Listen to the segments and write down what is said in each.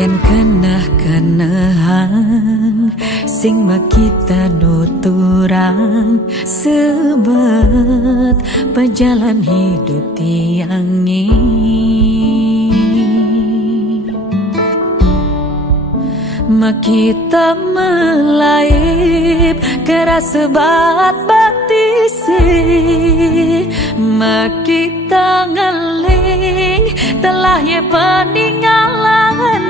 Yen kenah-kenahan sing makita nuturang sebab pejalan hidup tiang ini. Makita melaip keras sebat batisi, makita ngeling telah ye peninggalan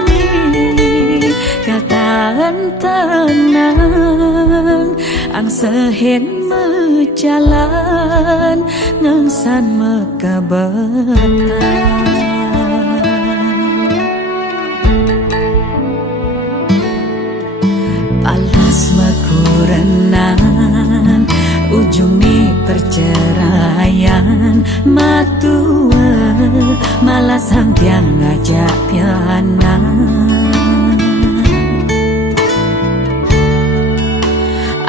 kataan tenang ang sehen mejalan ngangsan mekabatan. Palas makurenan ujung ni perceraian matua malah sang tiang ngajak pianan.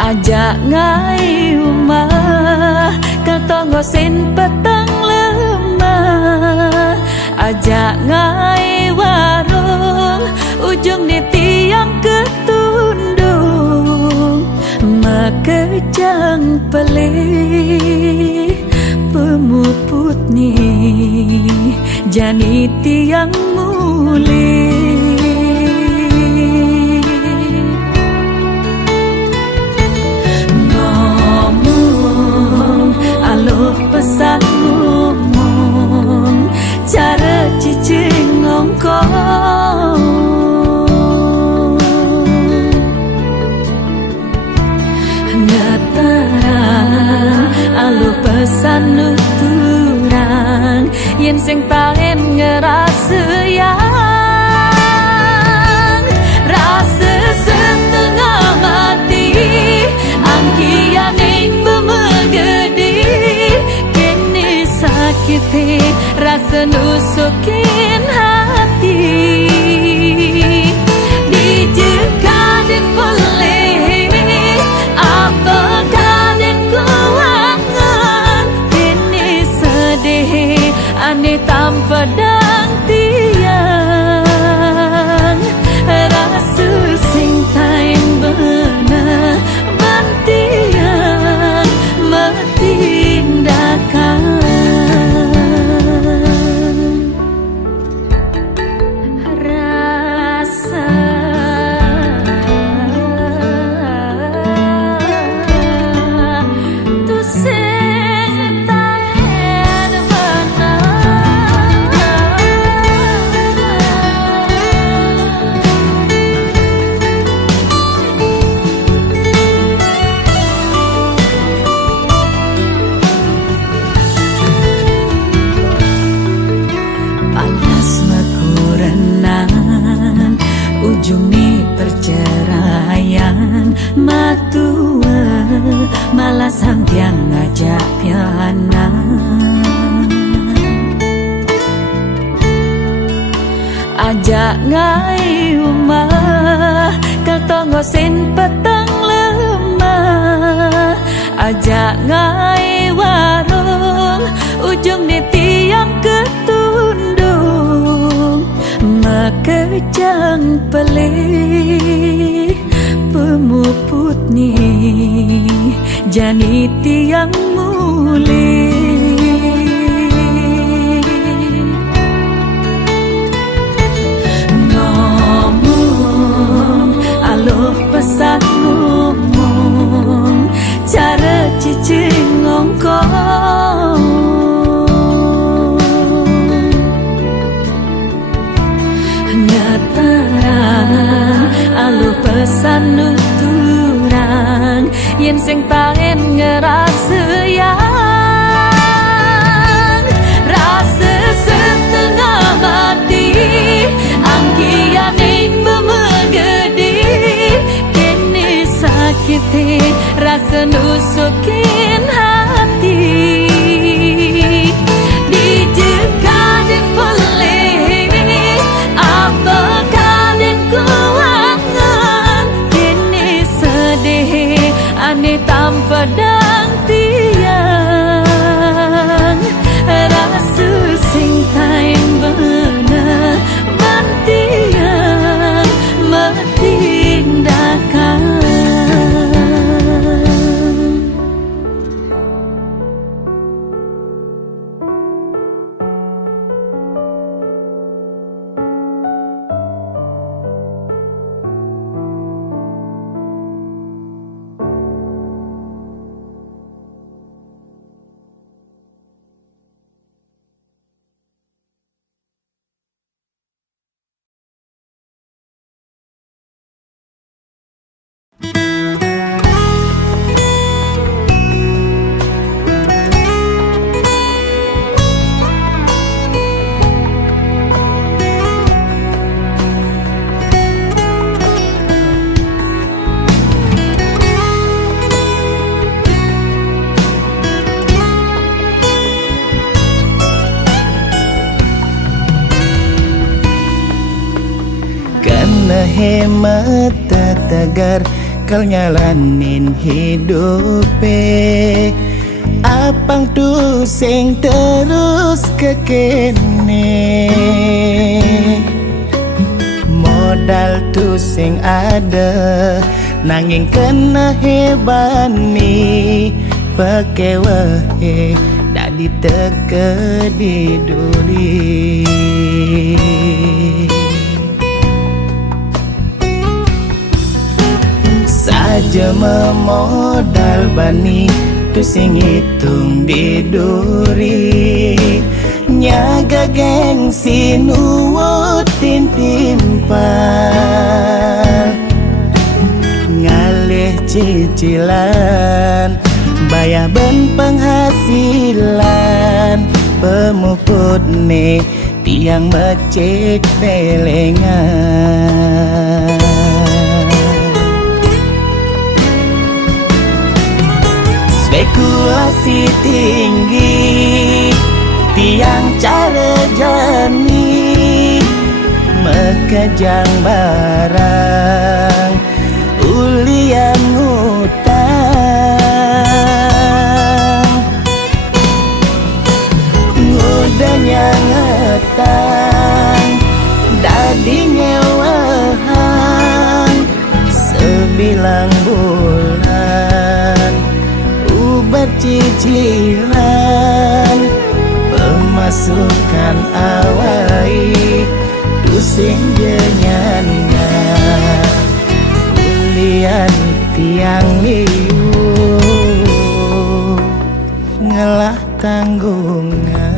Ajak ngai umah katonggo sen petang lemah, ajak ngai warung ujung ni tiang ketundung makejang pelih pemuput ni jani tiang mulih. Pesan ngomong cara cicing ngongkong ngataran alu pesan nuturang yen sing pengen ngerasa yang rasa setengah mati angkian ing bemegedi sakiti rasa nusukin hati dijekatin boleh apakah dan kuangan ini sedih aneh tanpa dang tiang rasa sing tain benar bantiang metindakan matua malah sang tiang ngajak pianan. Ajak ngai umah katonggo sen petang lemah, ajak ngai warung ujung ni tiang ketundung makejang pelih pemuput ni jani tiang mulih. Ngomong aluh pesan ngomong cara cicing ngongkong ngataran aluh pesan nuturang yen sing pengen ngerasa yang rasa setengah mati angkian ing bemegedi kini sakiti rasa nusukin hati dijekatin boleh apakah dan kuangan kini sedih aneh tanpa dang tiang rasa sing tain benar bantiang hemat tegar kal nyalanin hidupe. Apang tu sing terus kekene, modal tu sing ada nanging kena hebani pake wae dadi teke di duri. Saja memodal bani tu sing hitung di duri, nyaga gengsi nuwutin timpal, ngalih cicilan bayar ben penghasilan, pemuput nih tiang mecek pelengan. Spekulasi tinggi tiang cara jani, mekejang barang ulian ngutang, ngudanya ngetang dadi nyewahan sebilang bulan bercicilan, pemasukan awai pusing jenyanya, ulian tiang liu ngelah tanggungan.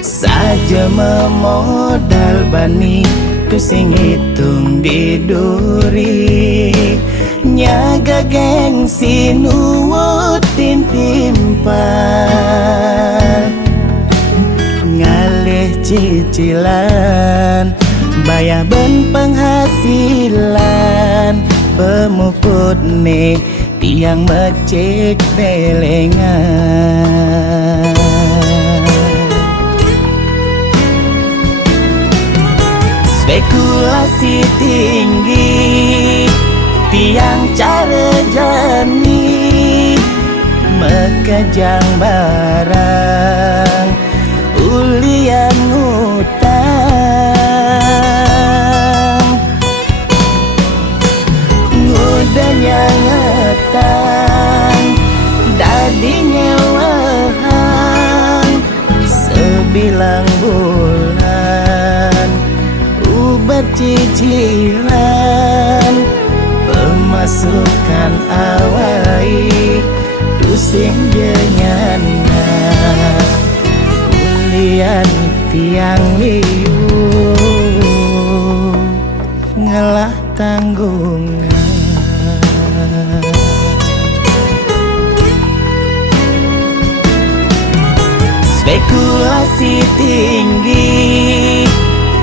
Saja memodal bani tu sing hitung di duri, nyaga gengsi nuwutin timpal, ngalih cicilan bayar ben penghasilan, pemuput nih tiang mecek pelengan. Spekulasi tinggi tiang cara jani, mekejang barang ulian ngutang, ngudanya ngetang dadi nyewahan sebilang bulan bercicilan, pemasukan awai pusing jenyana, ulian tiang liu ngelah tanggungan. Spekulasi tinggi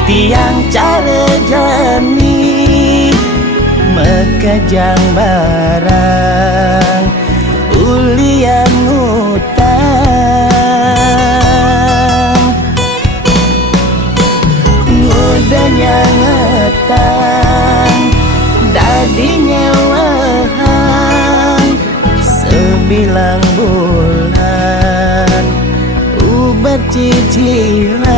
tiang cara jani, mekejang barang ulian ngutang, ngudanya ngetang dadi nyewahan sebilang bulan bercicilan,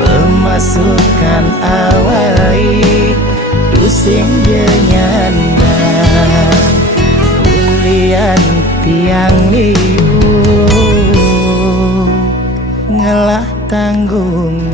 pemasukan awai pusing jenyana, ulian tiang liu ngelah tanggungan.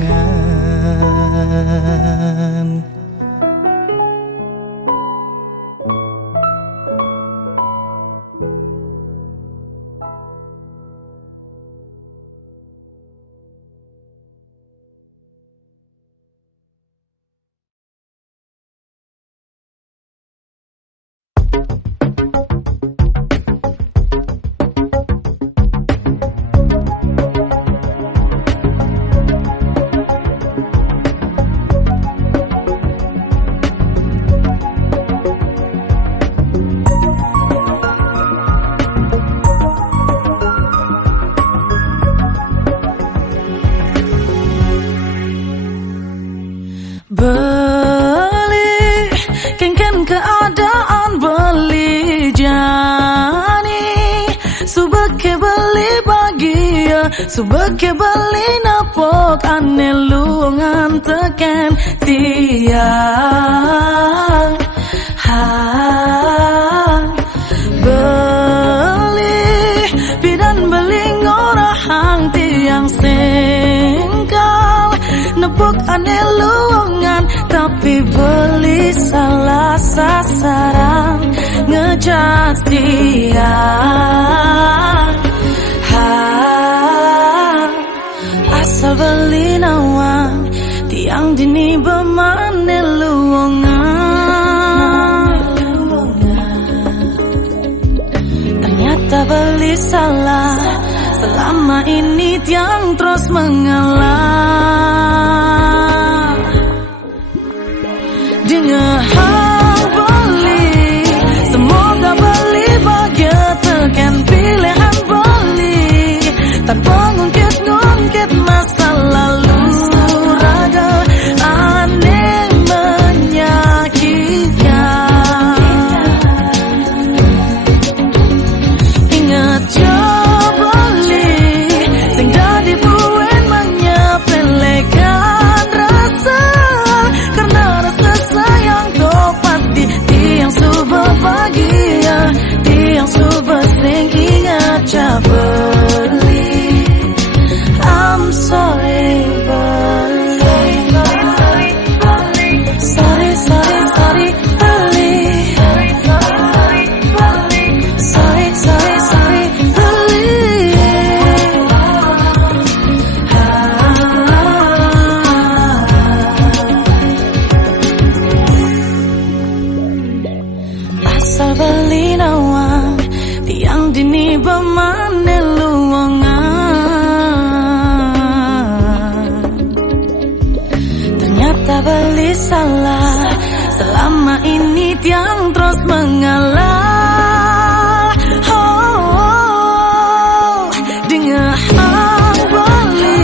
Subeke beli napok ane luangan teken tiang beli bidan beli ngorahang tiang singkal nepok ane luangan tapi beli salah sasaran ngejat tiang asal beli nawang tiang dini bemane luangan ternyata beli salah selama ini tiang terus mengalah dengan beli semoga beli bahagia tekan pilihan beli tanpa ngungkit masa lalu raga aneh menyakitkan ingat beli sing jadi buen menyepelekan rasa karena rasa sayang tuh pasti tiang subuh bahagia tiang subuh sing ingat beli I'm sorry, beli. Sorry, beli. Sorry, beli. Asal beli nawang tiang dini bemane luangan ternyata beli salah selama ini tiang terus mengalah dengan beli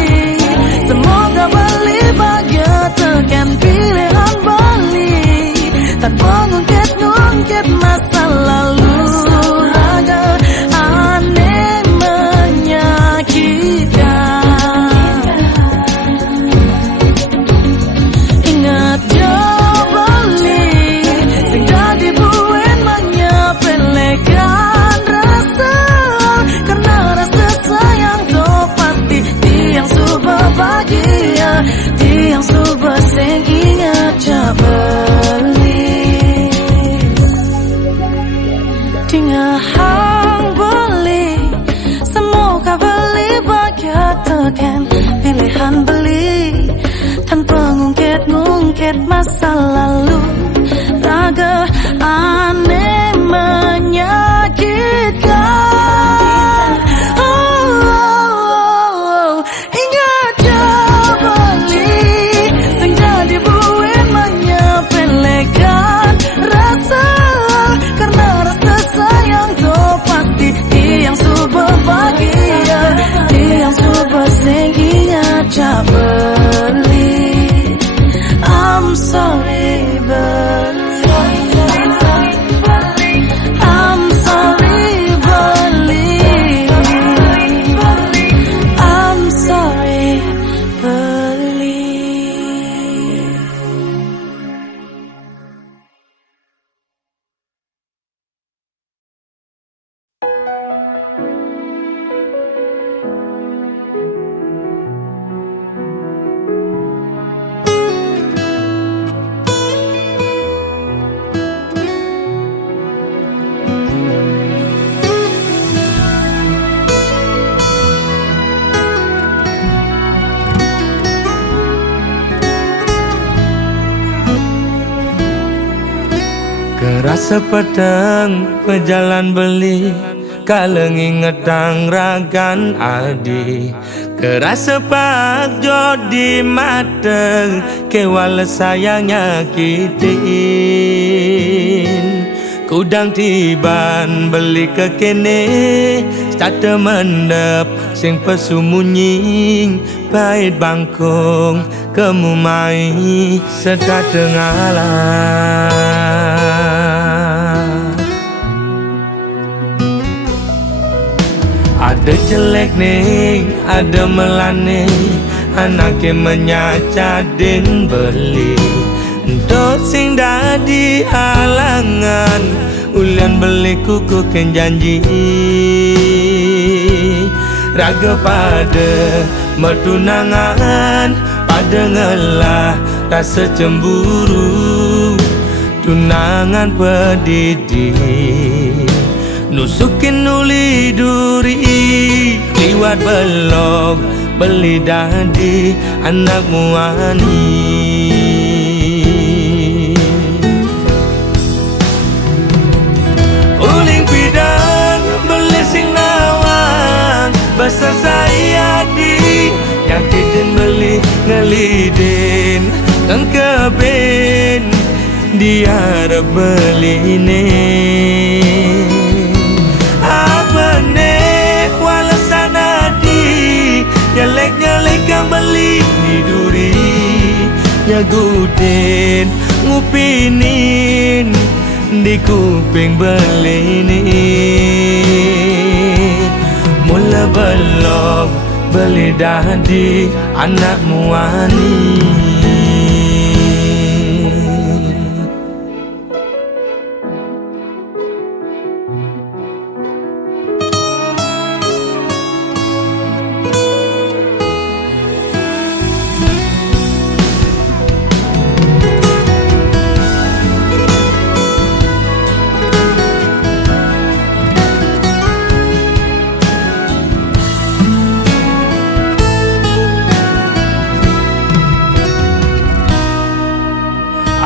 semoga beli bahagia tekan pilihan beli tanpa ngungkit masa lalu raga aneh menyakitkan ingat beli sing jadi buen menyepelekan rasa karena rasa sayang tuh pasti tiang subuh bahagia tiang subuh sing ingat beli hang beli semoga beli bahagia tekan pilihan beli tanpa ngungkit masa lalu raga aneh menyakitkan ingat beli sing jadi buen menyepelekan rasa karena rasa sayang tuh pasti tiang subuh bahagia tiang subuh sing ingat beli I'm sorry beli I'm sorry beli I'm sorry beli. Kerasa pedang pejalan beli kalau ngingetang ragan adi kerasa pak jodi mata kewala sayangnya kitin kudang tiban beli ke kene start mendep sing pesumunying pahit bangkong kemumai sedang tengalah Ada jelek nih, ada melane, anake menyacadin beli. Entuk sing dadi halangan, ulian beli kuku ken janji. Raga pada mertunangan, pada ngelah rasa cemburu. Tunangan pedidi, nusukin uli duri, liwat belok beli dadi anak muani. Uling pidang beli sing nawang, basa saya di nyakitin beli ngelidin kang keben dia beli ini. Apa nih walasana di nyelek kang beli di duri, nyagutin ngupinin di kuping beli ini. Mula belok beli dadi anak muani.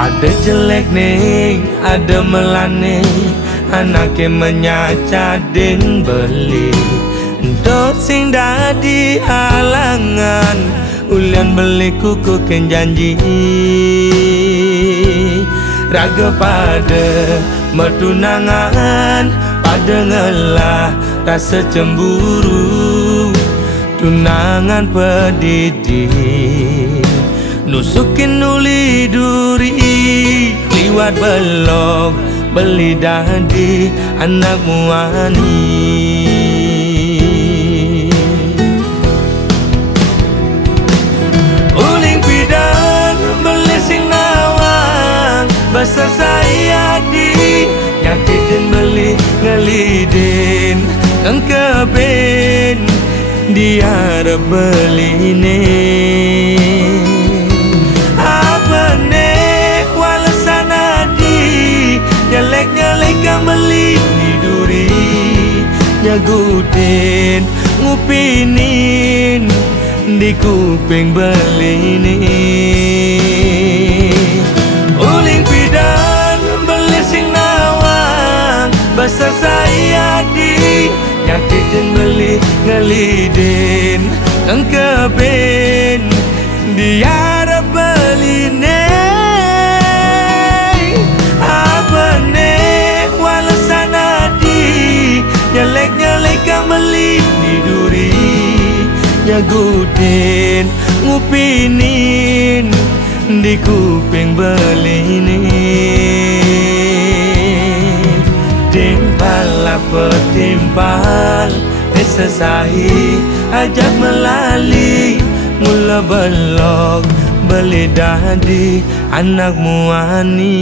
Ada jelek nih, ada melane, anake menyacadin beli. Entuk sing dadi halangan, ulian beli kuku ken janji. Raga pada mertunangan, pada ngelah rasa cemburu. Tunangan pedidi, nusukin uli duri, liwat belok beli dadi anak muani. Uling pidang beli sing nawang, basa saya di nyakitin beli ngelidin kang keben dia beli ini. Nyelek kang beli di duri, nyagutin ngupinin di kuping beli ini. Uling pidang beli sing nawang, basa saya di nyakitin beli ngelidin kang keben dia beli ini. Nyelek kang beli di duri, nyagutin ngupinin di kuping beli ini. Timpal apa timpal, sesahi ajak melali. Mula belok beli dadi anak muani.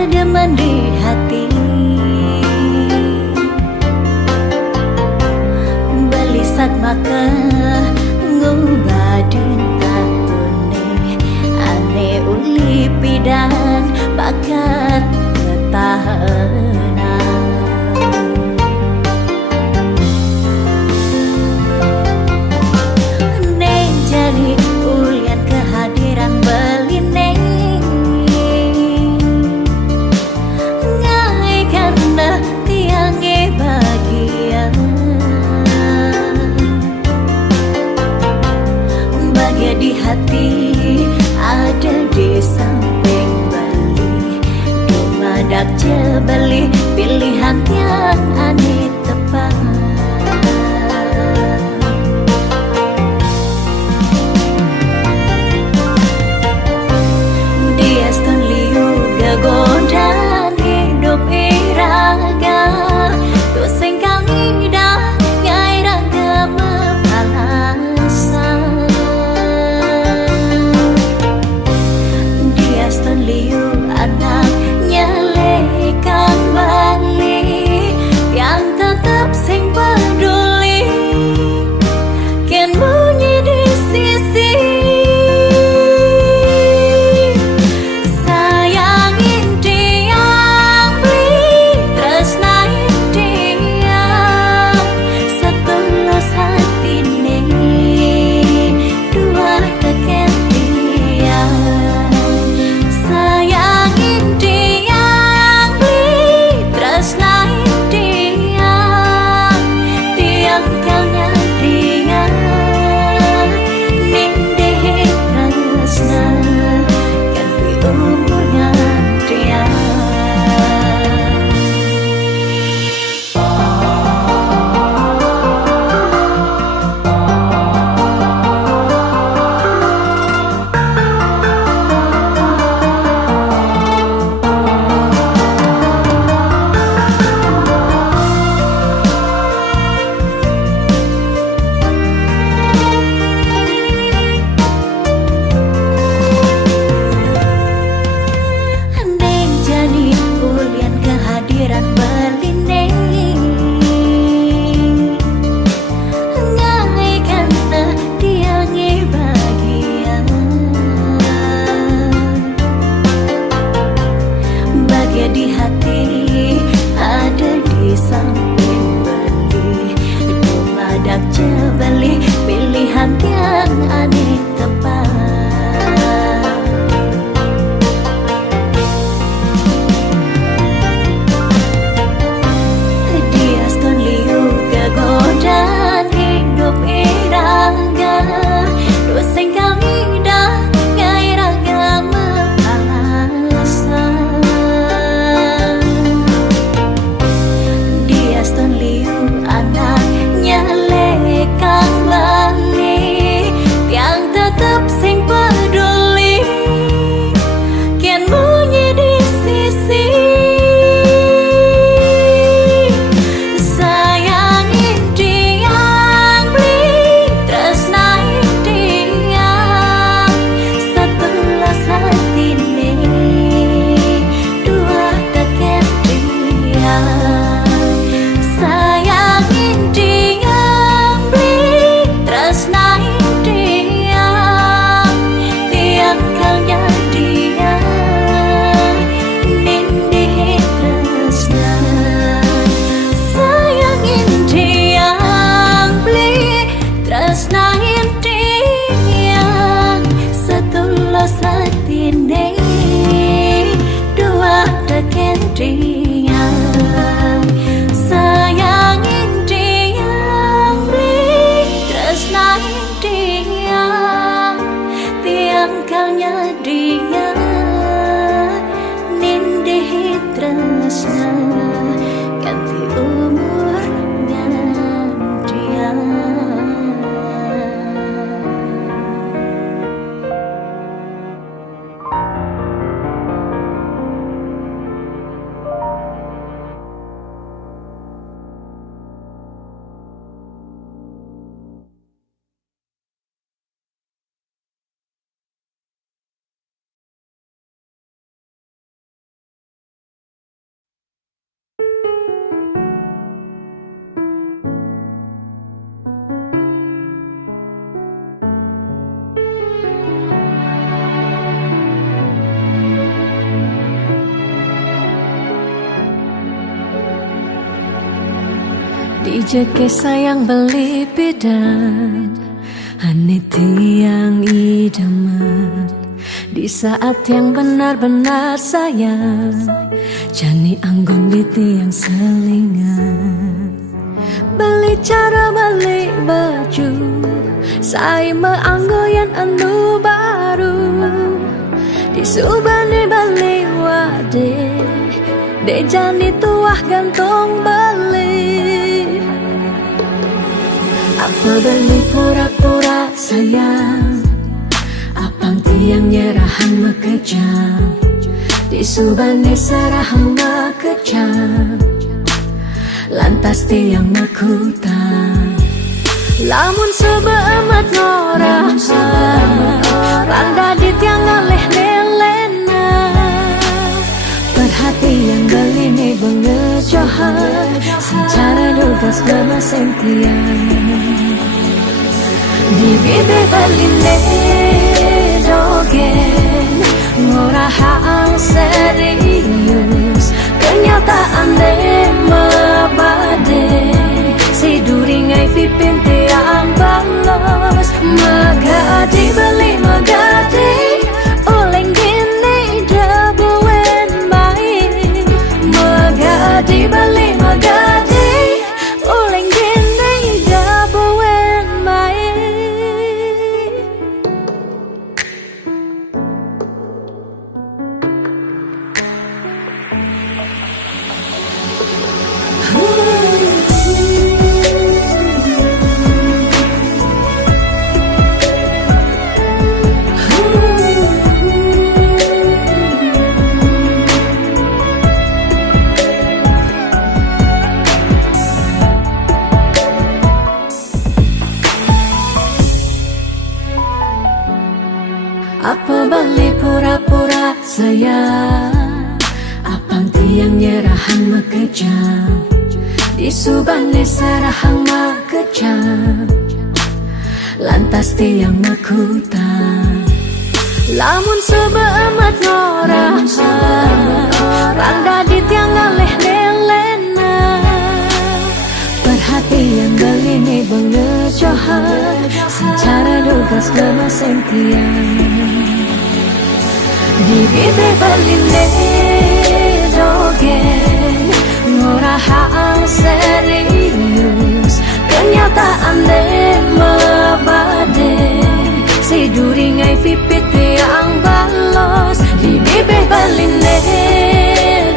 sedemen di hati. Belisat maka ngubadin takune ane uli pidan bakat ketahanan. Neng jadi ulian kehadiran belineng ngai karena tiange bahagia. Bahagia di hati ada di samping Bali, dumadak jebeli pilihan yang aneh tepat. Dia stun liu gagodan hidup iraga tu sengkang ida ngai raga mepalasan. Dia stun liu anaknya lekan Bali yang tetap sing peduli kian bunyi di sisi. Sayangin dia beli tresnain dia setulus hati nih dua deket dia. Sayangin dia beli tresnain dia tiang kalnya dia nindih tresna ganti umurnya dia. Neng jadi ulian kehadiran belineng ngai karena tiange bahagia. Bahagia di hati ada di samping Bali, dumadak jebeli pilihan yang aneh tepat. Dia stun liu gagodan hidup iraga dua sengkang ida ngai raga mepalasan. Dia stun liu anaknya lekan Bali yang tetap sing peduli kian bunyi di sisi. Sayangin dia beli tresnain dia setulus hati nih dua deket dia. Sayangin dia beli tresnain dia tiang kalnya dia nindih tresna. Sayangin dia beli tresnain dia setulus hati nih dua deket dia. Sayangin dia beli tresnain dia tiang kalnya dia nindih tresna. Dijeke sayang beli bidan Ane tiang idaman di saat yang benar-benar sayang. Jani anggon di tiang selingan. Beli cara beli baju saya meanggoyan anu baru. Disubani beli wade de jani tuah gantung beli. Apa beli pura-pura sayang, apang tiang nyerahan mekejam, disubani serahan mekejam, lantas tiang mekutan. Lamun sebeamat norahan, randa di tiang ngaleh nelena. Perhatian beli nih bengejohan, secara dugas gemaseng tiang. Di bibir beline dogen ngorahang serius, kenyataan mabade si duringai pipin tiang balos. Magadi beli magadi oleng gini dabuen baik. Magadi beli magadi oleng gini dabuen baik. Apa beli pura-pura sayang, apang tiang nyerahan mekejam, disubani serahan mekejam, lantas tiang mekutan. Lamun sebeamat norahan, randa di tiang ngaleh nelena. Perhatian beli nih bengejohan, secara dugas gemaseng tiang. Di bibir beline dogen ngorahang serius, kenyataan mabade si duringai pipit tiang balos. Di bibir beline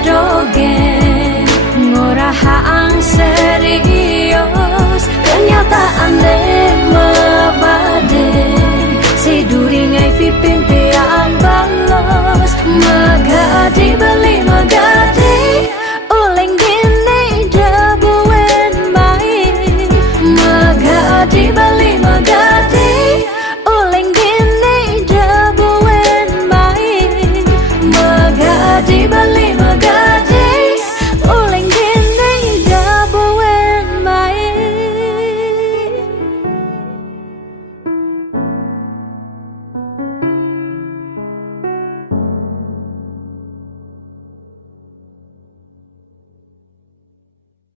dogen ngorahang serius, kenyataan mabade si duringai pipin tiang